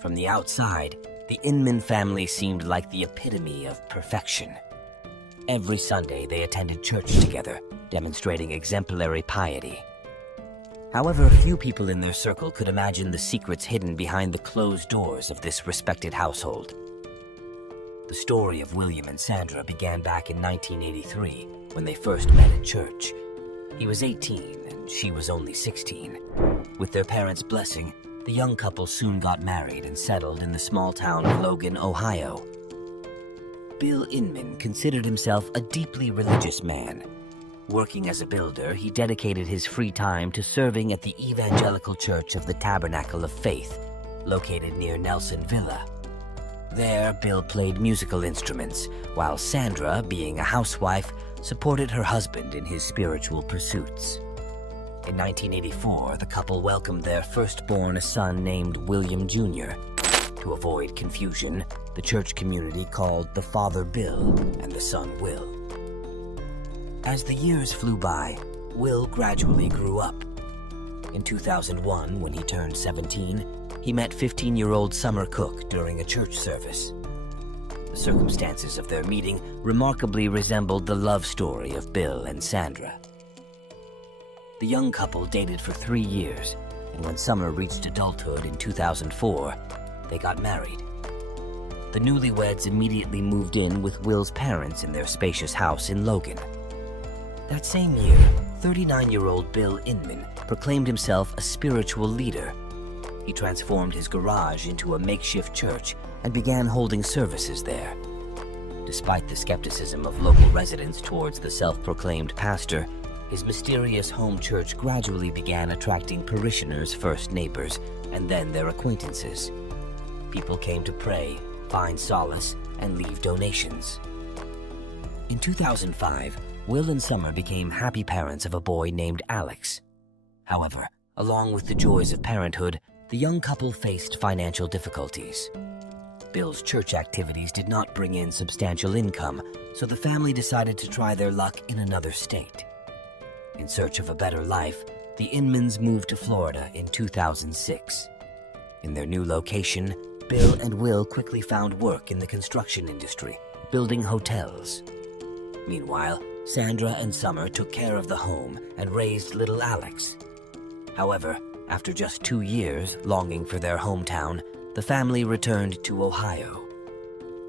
From the outside, the Inman family seemed like the epitome of perfection. Every Sunday, they attended church together, demonstrating exemplary piety. However, few people in their circle could imagine the secrets hidden behind the closed doors of this respected household. The story of William and Sandra began back in 1983, when they first met at church. He was 18 and she was only 16. With their parents' blessing, the young couple soon got married and settled in the small town of Logan, Ohio. Bill Inman considered himself a deeply religious man. Working as a builder, he dedicated his free time to serving at the Evangelical Church of the Tabernacle of Faith, located near Nelson Villa. There, Bill played musical instruments, while Sandra, being a housewife, supported her husband in his spiritual pursuits. In 1984, the couple welcomed their firstborn son named William Jr. To avoid confusion, the church community called the father Bill and the son Will. As the years flew by, Will gradually grew up. In 2001, when he turned 17, he met 15-year-old Summer Cook during a church service. The circumstances of their meeting remarkably resembled the love story of Bill and Sandra. The young couple dated for 3 years, and when Summer reached adulthood in 2004, they got married. The newlyweds immediately moved in with Will's parents in their spacious house in Logan. That same year, 39-year-old Bill Inman proclaimed himself a spiritual leader. He transformed his garage into a makeshift church and began holding services there. Despite the skepticism of local residents towards the self-proclaimed pastor, his mysterious home church gradually began attracting parishioners, first neighbors, and then their acquaintances. People came to pray, find solace, and leave donations. In 2005, Will and Summer became happy parents of a boy named Alex. However, along with the joys of parenthood, the young couple faced financial difficulties. Bill's church activities did not bring in substantial income, so the family decided to try their luck in another state. In search of a better life, the Inmans moved to Florida in 2006. In their new location, Bill and Will quickly found work in the construction industry, building hotels. Meanwhile, Sandra and Summer took care of the home and raised little Alex. However, after just 2 years longing for their hometown, the family returned to Ohio.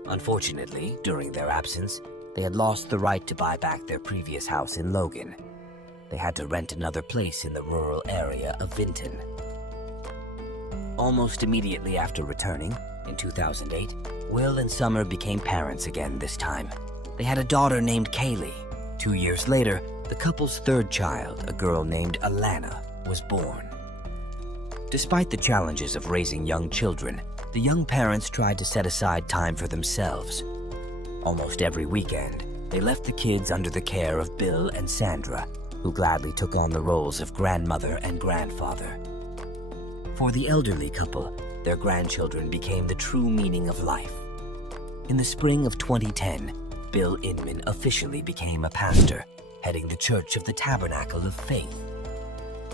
Unfortunately, during their absence, they had lost the right to buy back their previous house in Logan. They had to rent another place in the rural area of Vinton. Almost immediately after returning, in 2008, Will and Summer became parents again this time. They had a daughter named Kaylee. 2 years later, the couple's third child, a girl named Alana, was born. Despite the challenges of raising young children, the young parents tried to set aside time for themselves. Almost every weekend, they left the kids under the care of Bill and Sandra, who gladly took on the roles of grandmother and grandfather. For the elderly couple, their grandchildren became the true meaning of life. In the spring of 2010, Bill Inman officially became a pastor, heading the Church of the Tabernacle of Faith.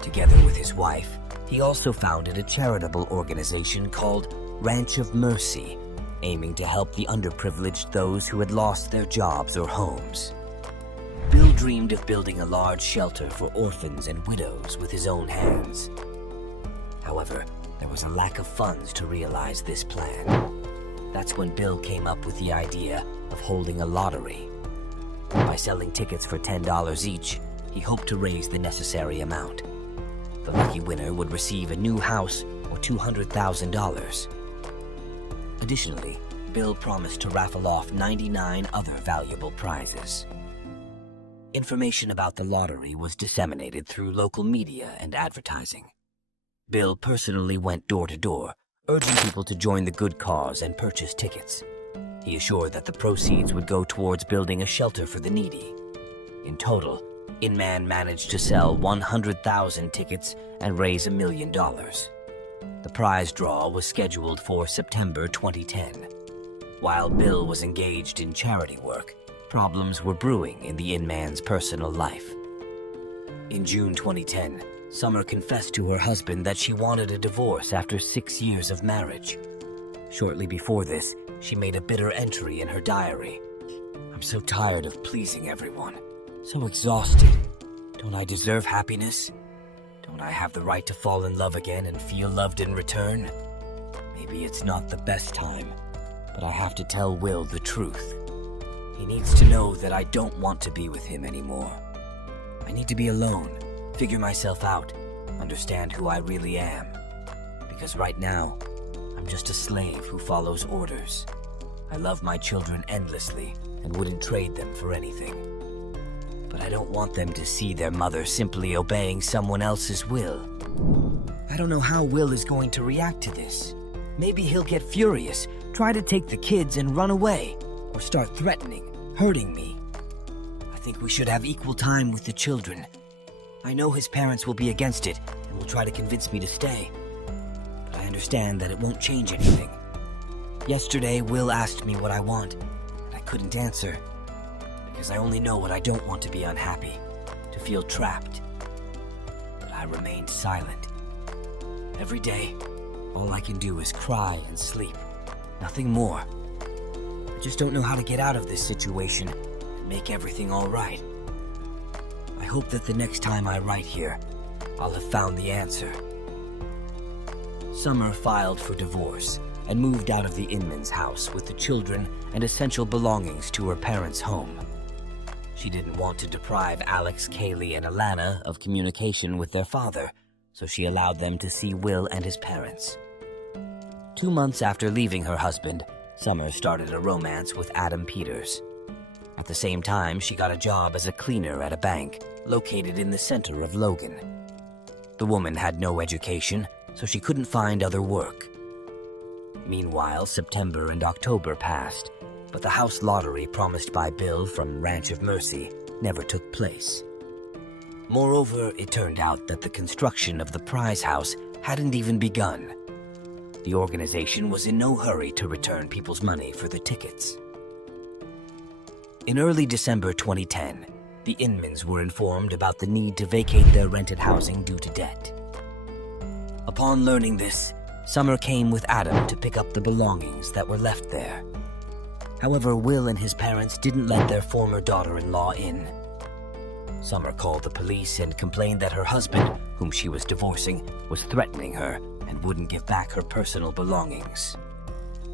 Together with his wife, he also founded a charitable organization called Ranch of Mercy, aiming to help the underprivileged, those who had lost their jobs or homes. Bill dreamed of building a large shelter for orphans and widows with his own hands. However, there was a lack of funds to realize this plan. That's when Bill came up with the idea of holding a lottery. By selling tickets for $10 each, he hoped to raise the necessary amount. The lucky winner would receive a new house or $200,000. Additionally, Bill promised to raffle off 99 other valuable prizes. Information about the lottery was disseminated through local media and advertising. Bill personally went door to door, urging people to join the good cause and purchase tickets. He assured that the proceeds would go towards building a shelter for the needy. In total, Inman managed to sell 100,000 tickets and raise $1 million. The prize draw was scheduled for September 2010. While Bill was engaged in charity work, problems were brewing in the Inman's personal life. In June 2010, Summer confessed to her husband that she wanted a divorce after 6 years of marriage. Shortly before this, she made a bitter entry in her diary. "I'm so tired of pleasing everyone. So exhausted. Don't I deserve happiness? Don't I have the right to fall in love again and feel loved in return? Maybe it's not the best time, but I have to tell Will the truth. He needs to know that I don't want to be with him anymore. I need to be alone, figure myself out, understand who I really am. Because right now, I'm just a slave who follows orders. I love my children endlessly and wouldn't trade them for anything. But I don't want them to see their mother simply obeying someone else's will. I don't know how Will is going to react to this. Maybe he'll get furious, try to take the kids and run away, or start threatening, hurting me. I think we should have equal time with the children. I know his parents will be against it and will try to convince me to stay. But I understand that it won't change anything. Yesterday, Will asked me what I want, and I couldn't answer. Because I only know what I don't want: to be unhappy, to feel trapped. But I remained silent. Every day, all I can do is cry and sleep. Nothing more. I just don't know how to get out of this situation and make everything all right. I hope that the next time I write here, I'll have found the answer." Summer filed for divorce and moved out of the Inman's house with the children and essential belongings to her parents' home. She didn't want to deprive Alex, Kaylee, and Alana of communication with their father, so she allowed them to see Will and his parents. 2 months after leaving her husband, Summer started a romance with Adam Peters. At the same time, she got a job as a cleaner at a bank located in the center of Logan. The woman had no education, so she couldn't find other work. Meanwhile, September and October passed, but the house lottery promised by Bill from Ranch of Mercy never took place. Moreover, it turned out that the construction of the prize house hadn't even begun. The organization was in no hurry to return people's money for the tickets. In early December 2010, the Inmans were informed about the need to vacate their rented housing due to debt. Upon learning this, Summer came with Adam to pick up the belongings that were left there. However, Will and his parents didn't let their former daughter-in-law in. Summer called the police and complained that her husband, whom she was divorcing, was threatening her and wouldn't give back her personal belongings.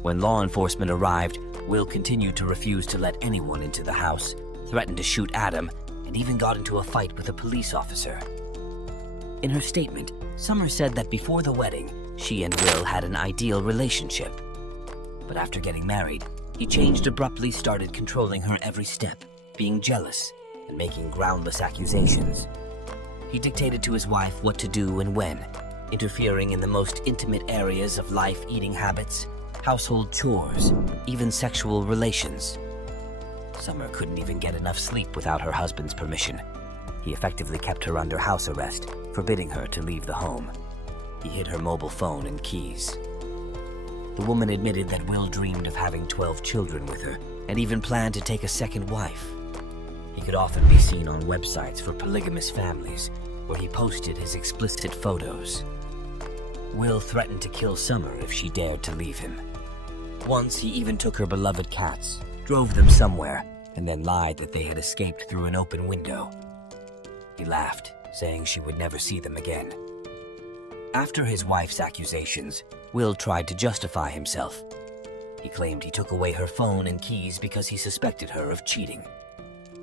When law enforcement arrived, Will continued to refuse to let anyone into the house, threatened to shoot Adam, and even got into a fight with a police officer. In her statement, Summer said that before the wedding, she and Will had an ideal relationship. But after getting married, he changed abruptly, started controlling her every step, being jealous, and making groundless accusations. He dictated to his wife what to do and when, interfering in the most intimate areas of life, eating habits, household chores, even sexual relations. Summer couldn't even get enough sleep without her husband's permission. He effectively kept her under house arrest, forbidding her to leave the home. He hid her mobile phone and keys. The woman admitted that Will dreamed of having 12 children with her and even planned to take a second wife. He could often be seen on websites for polygamous families, where he posted his explicit photos. Will threatened to kill Summer if she dared to leave him. Once, he even took her beloved cats, drove them somewhere, and then lied that they had escaped through an open window. He laughed, saying she would never see them again. After his wife's accusations, Will tried to justify himself. He claimed he took away her phone and keys because he suspected her of cheating.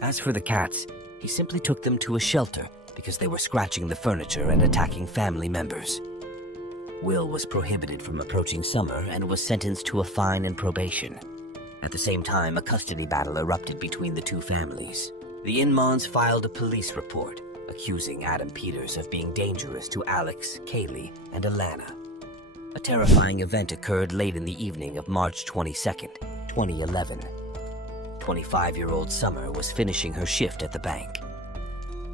As for the cats, he simply took them to a shelter because they were scratching the furniture and attacking family members. Will was prohibited from approaching Summer and was sentenced to a fine and probation. At the same time, a custody battle erupted between the two families. The Inmans filed a police report, accusing Adam Peters of being dangerous to Alex, Kaylee, and Alana. A terrifying event occurred late in the evening of March 22nd, 2011. 25-year-old Summer was finishing her shift at the bank.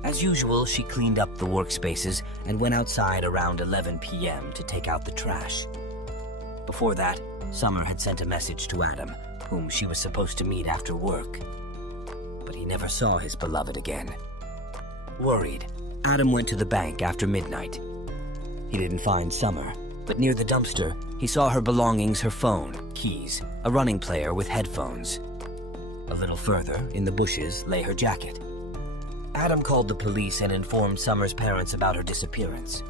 As usual, she cleaned up the workspaces and went outside around 11 p.m. to take out the trash. Before that, Summer had sent a message to Adam, whom she was supposed to meet after work. But he never saw his beloved again. Worried, Adam went to the bank after midnight. He didn't find Summer, But near the dumpster, he saw her belongings: her phone, keys, a running player with headphones. A little further, in the bushes, lay her jacket. Adam called the police and informed Summer's parents about her disappearance.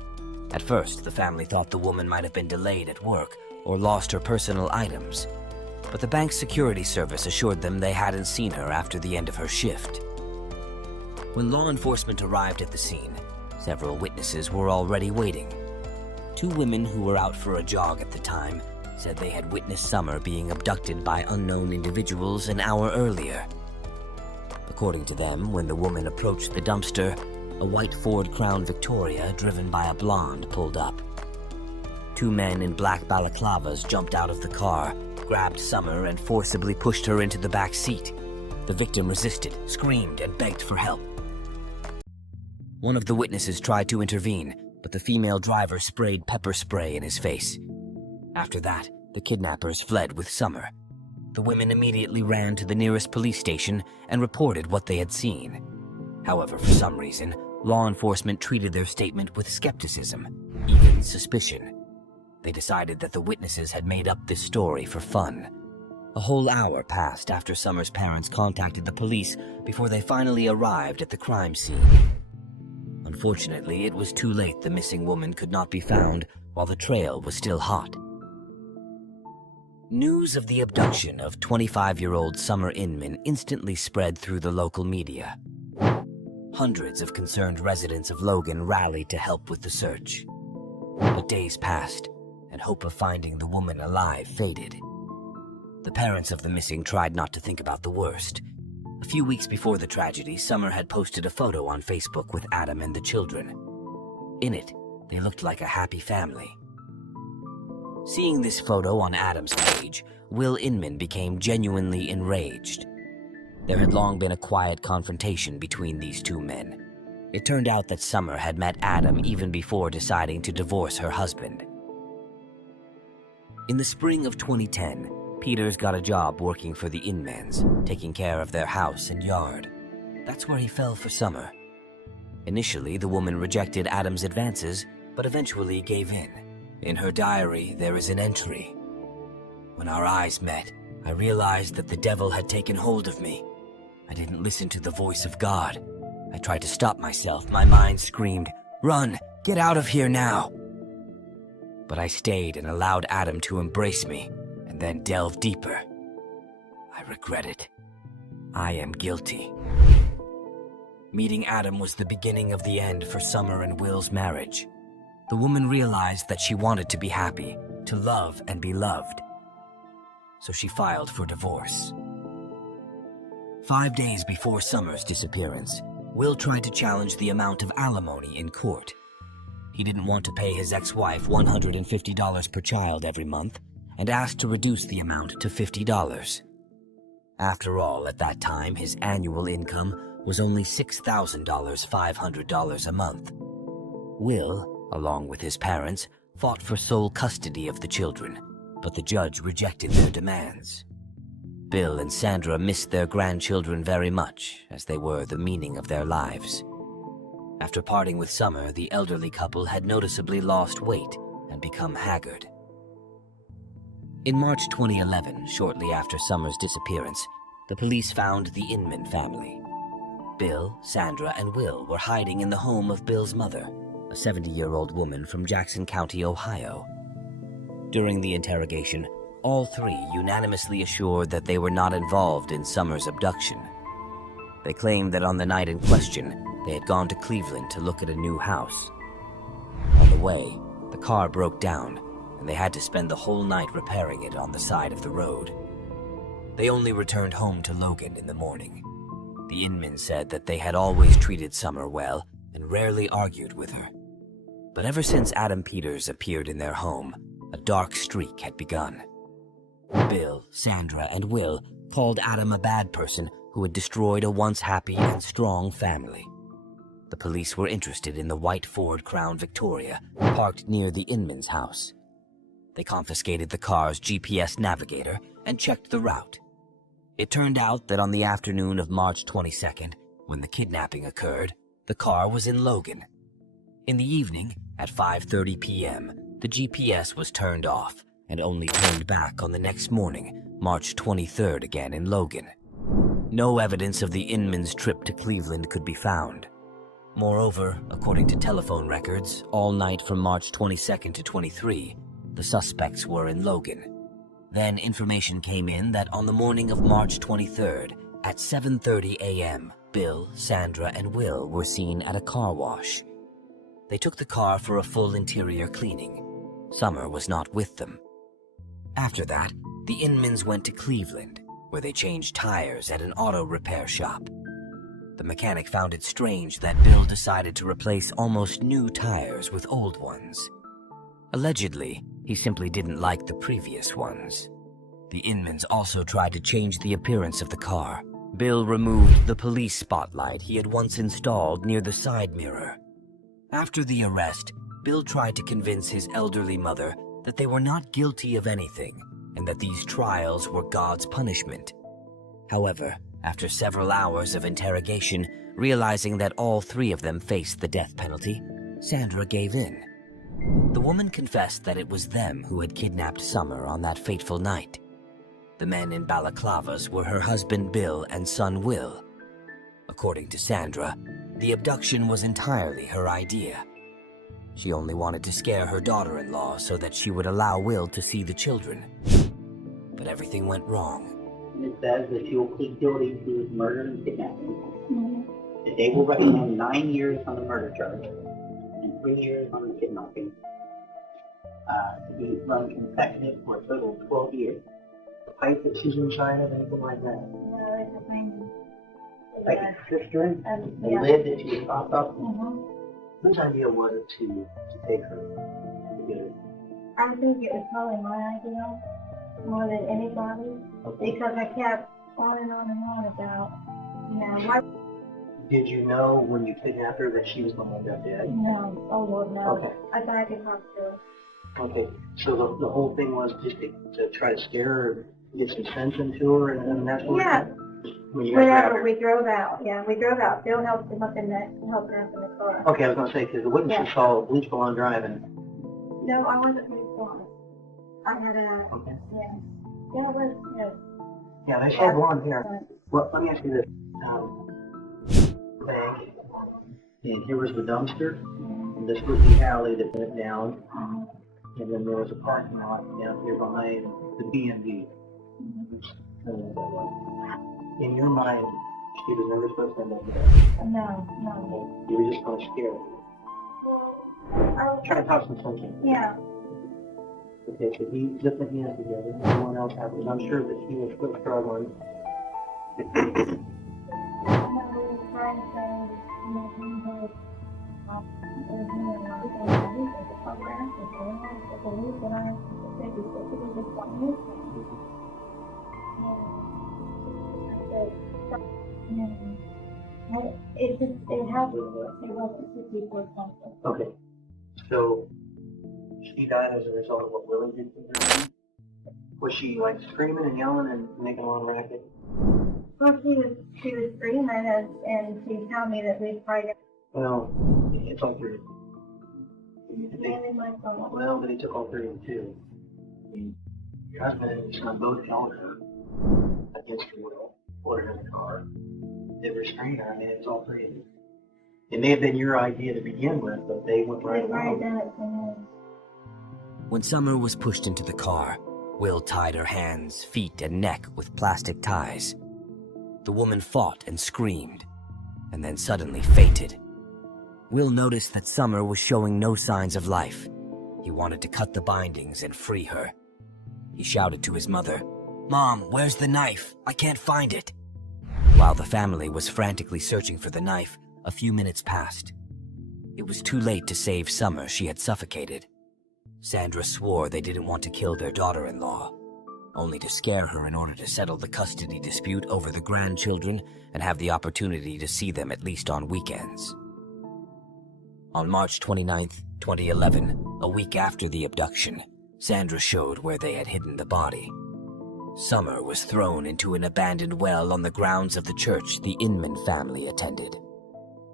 At first, the family thought the woman might have been delayed at work or lost her personal items, but the bank's security service assured them they hadn't seen her after the end of her shift. When law enforcement arrived at the scene, several witnesses were already waiting. Two women who were out for a jog at the time said they had witnessed Summer being abducted by unknown individuals an hour earlier. According to them, when the woman approached the dumpster, a white Ford Crown Victoria driven by a blonde pulled up. Two men in black balaclavas jumped out of the car, grabbed Summer, and forcibly pushed her into the back seat. The victim resisted, screamed, and begged for help. One of the witnesses tried to intervene, but the female driver sprayed pepper spray in his face. After that, the kidnappers fled with Summer. The women immediately ran to the nearest police station and reported what they had seen. However, for some reason, law enforcement treated their statement with skepticism, even suspicion. They decided that the witnesses had made up this story for fun. A whole hour passed after Summer's parents contacted the police before they finally arrived at the crime scene. Unfortunately, it was too late. The missing woman could not be found while the trail was still hot. News of the abduction of 25-year-old Summer Inman instantly spread through the local media. Hundreds of concerned residents of Logan rallied to help with the search. But days passed, and hope of finding the woman alive faded. The parents of the missing tried not to think about the worst. A few weeks before the tragedy, Summer had posted a photo on Facebook with Adam and the children. In it, they looked like a happy family. Seeing this photo on Adam's page, Will Inman became genuinely enraged. There had long been a quiet confrontation between these two men. It turned out that Summer had met Adam even before deciding to divorce her husband. In the spring of 2010, Peters got a job working for the Inmans, taking care of their house and yard. That's where he fell for Summer. Initially, the woman rejected Adam's advances, but eventually gave in. In her diary, there is an entry. When our eyes met, I realized that the devil had taken hold of me. I didn't listen to the voice of God. I tried to stop myself. My mind screamed, "Run! Get out of here now!" But I stayed and allowed Adam to embrace me, and then delve deeper. I regret it. I am guilty. Meeting Adam was the beginning of the end for Summer and Will's marriage. The woman realized that she wanted to be happy, to love and be loved. So she filed for divorce. 5 days before Summer's disappearance, Will tried to challenge the amount of alimony in court. He didn't want to pay his ex-wife $150 per child every month and asked to reduce the amount to $50. After all, at that time, his annual income was only $6,000, $500 a month. Will, along with his parents, fought for sole custody of the children, but the judge rejected their demands. Bill and Sandra missed their grandchildren very much, as they were the meaning of their lives. After parting with Summer, the elderly couple had noticeably lost weight and become haggard. In March 2011, shortly after Summer's disappearance, the police found the Inman family. Bill, Sandra, and Will were hiding in the home of Bill's mother, a 70-year-old woman from Jackson County, Ohio. During the interrogation, all three unanimously assured that they were not involved in Summer's abduction. They claimed that on the night in question, they had gone to Cleveland to look at a new house. On the way, the car broke down, and they had to spend the whole night repairing it on the side of the road. They only returned home to Logan in the morning. The Inman said that they had always treated Summer well and rarely argued with her. But ever since Adam Peters appeared in their home, a dark streak had begun. Bill, Sandra, and Will called Adam a bad person who had destroyed a once happy and strong family. The police were interested in the white Ford Crown Victoria parked near the Inman's house. They confiscated the car's GPS navigator and checked the route. It turned out that on the afternoon of March 22nd, when the kidnapping occurred, the car was in Logan. In the evening, at 5:30 p.m., The GPS was turned off and only turned back on the next morning, March 23rd, again in Logan. No evidence of the Inman's trip to Cleveland could be found. Moreover, according to telephone records, all night from March 22nd to 23, the suspects were in Logan. Then information came in that on the morning of March 23rd, at 7:30 a.m., Bill, Sandra, and Will were seen at a car wash. They took the car for a full interior cleaning. Summer was not with them. After that, the Inmans went to Cleveland, where they changed tires at an auto repair shop. The mechanic found it strange that Bill decided to replace almost new tires with old ones. Allegedly, he simply didn't like the previous ones. The Inmans also tried to change the appearance of the car. Bill removed the police spotlight he had once installed near the side mirror. After the arrest, Bill tried to convince his elderly mother that they were not guilty of anything and that these trials were God's punishment. However, after several hours of interrogation, realizing that all three of them faced the death penalty, Sandra gave in. The woman confessed that it was them who had kidnapped Summer on that fateful night. The men in balaclavas were her husband Bill and son Will. According to Sandra, the abduction was entirely her idea. She only wanted to scare her daughter-in-law so that she would allow Will to see the children. But everything went wrong. It says that she will plead guilty to murder and kidnapping. They will recommend 9 years on the murder charge and 3 years on the kidnapping. To be run consecutive for a total of 12 years. The pipe that she's inside of, anything like that? No, it's a thing. Like a cistern? The Yeah. lid that she would pop up? Mm-hmm. Whose idea was it to take her to get her? I think it was probably my idea more than anybody's because I kept on and on about, why? Did you know when you kidnapped her that she was the one that got dead? No, oh Lord, no. Okay. I thought I could talk to her. Okay, so the whole thing was just to try to scare her, get some sense into her, and that's what Yeah. when you guys grabbed Whenever her. we drove out, we drove out. Bill helped him up in helping us in the car. Okay, I was going to say, because the witnesses Yeah. saw Bleach Blonde driving. No, I wasn't really blonde. I had a, Okay. yeah, it was, Yeah, they saw blonde hair. Right. Well, let me ask you this. Bank, and here was the dumpster, and this was the alley that went down, and then there was a parking lot down here behind the B&B. In your mind, she was never supposed to end up there. No. You were just going to scare her. I was Try to talk some sense in. Yeah. Okay, so he put the hands together, everyone else happened. I'm sure that she was still struggling. It wasn't 54 something. Okay, so she died as a result of what Willie did to her? Was she like screaming and yelling and making a lot of racket? Well, she was screaming and she told me that we probably Well, it's all three. got my phone. Well, but he took all three of them too. Your husband and your son both held her against her will, put her in the car. They restrained her. I mean, it's all three of you. It may have been your idea to begin with, but they went right along. done it for me. When Summer was pushed into the car, Will tied her hands, feet, and neck with plastic ties. The woman fought and screamed, and then suddenly fainted. Will noticed that Summer was showing no signs of life. He wanted to cut the bindings and free her. He shouted to his mother, "Mom, where's the knife? I can't find it." While the family was frantically searching for the knife, a few minutes passed. It was too late to save Summer. She had suffocated. Sandra swore they didn't want to kill their daughter-in-law, only to scare her in order to settle the custody dispute over the grandchildren and have the opportunity to see them at least on weekends. On March 29th, 2011, a week after the abduction, Sandra showed where they had hidden the body. Summer was thrown into an abandoned well on the grounds of the church the Inman family attended.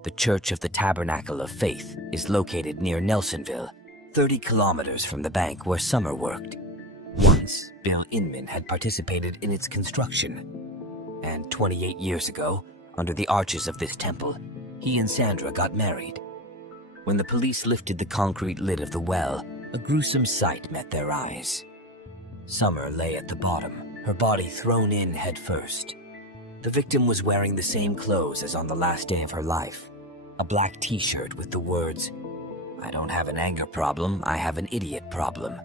The Church of the Tabernacle of Faith is located near Nelsonville, 30 kilometers from the bank where Summer worked. Once, Bill Inman had participated in its construction. And 28 years ago, under the arches of this temple, he and Sandra got married. When the police lifted the concrete lid of the well, a gruesome sight met their eyes. Summer lay at the bottom, her body thrown in head first. The victim was wearing the same clothes as on the last day of her life, a black t-shirt with the words, "I don't have an anger problem, I have an idiot problem."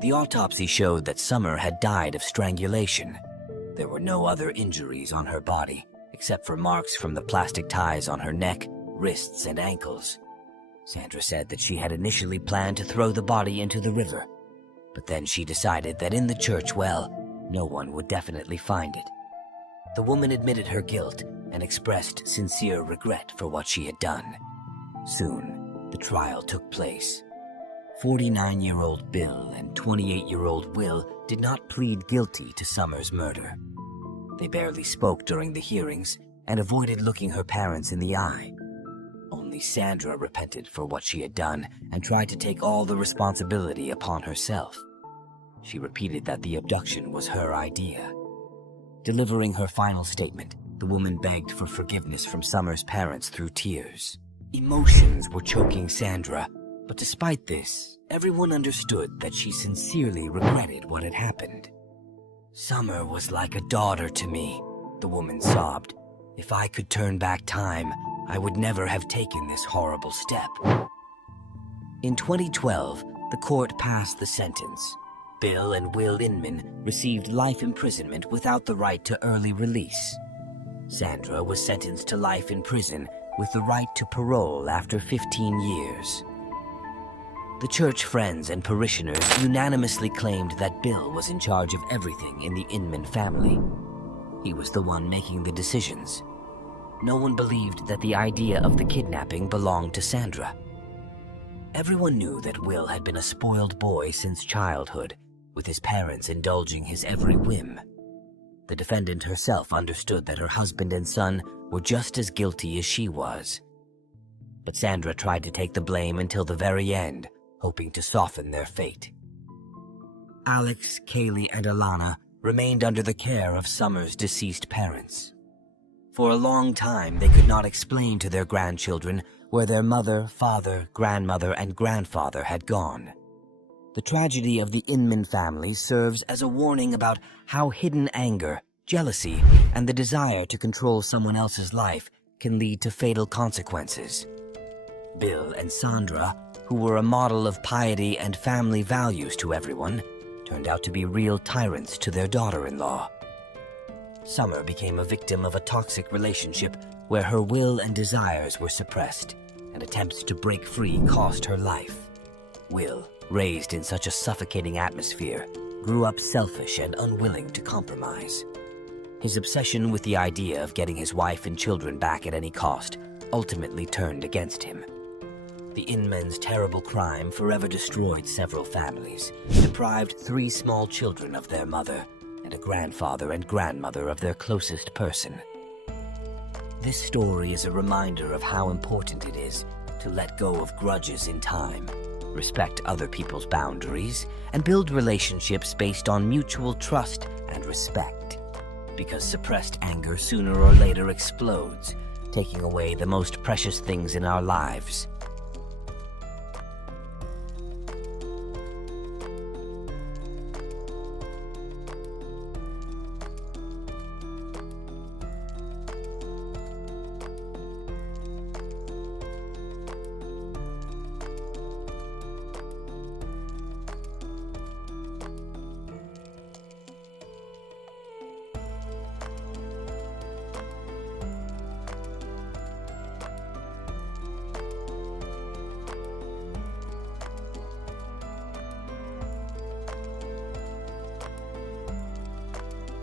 The autopsy showed that Summer had died of strangulation. There were no other injuries on her body, except for marks from the plastic ties on her neck, wrists, and ankles. Sandra said that she had initially planned to throw the body into the river, but then she decided that in the church well, no one would definitely find it. The woman admitted her guilt and expressed sincere regret for what she had done. Soon, the trial took place. 49-year-old Bill and 28-year-old Will did not plead guilty to Summer's murder. They barely spoke during the hearings and avoided looking her parents in the eye. Only Sandra repented for what she had done and tried to take all the responsibility upon herself. She repeated that the abduction was her idea. Delivering her final statement, the woman begged for forgiveness from Summer's parents through tears. Emotions were choking Sandra, but despite this, everyone understood that she sincerely regretted what had happened. "Summer was like a daughter to me," the woman sobbed. "If I could turn back time, I would never have taken this horrible step." In 2012, the court passed the sentence. Bill and Will Inman received life imprisonment without the right to early release. Sandra was sentenced to life in prison with the right to parole after 15 years. The church friends and parishioners unanimously claimed that Bill was in charge of everything in the Inman family. He was the one making the decisions. No one believed that the idea of the kidnapping belonged to Sandra. Everyone knew that Will had been a spoiled boy since childhood, with his parents indulging his every whim. The defendant herself understood that her husband and son were just as guilty as she was. But Sandra tried to take the blame until the very end, hoping to soften their fate. Alex, Kaylee, and Alana remained under the care of Summer's deceased parents. For a long time, they could not explain to their grandchildren where their mother, father, grandmother, and grandfather had gone. The tragedy of the Inman family serves as a warning about how hidden anger, jealousy, and the desire to control someone else's life can lead to fatal consequences. Bill and Sandra, who were a model of piety and family values to everyone, turned out to be real tyrants to their daughter-in-law. Summer became a victim of a toxic relationship where her will and desires were suppressed, and attempts to break free cost her life. Will, raised in such a suffocating atmosphere, grew up selfish and unwilling to compromise. His obsession with the idea of getting his wife and children back at any cost ultimately turned against him. The Inman's terrible crime forever destroyed several families, deprived 3 small children of their mother, and a grandfather and grandmother of their closest person. This story is a reminder of how important it is to let go of grudges in time, respect other people's boundaries, and build relationships based on mutual trust and respect. Because suppressed anger sooner or later explodes, taking away the most precious things in our lives: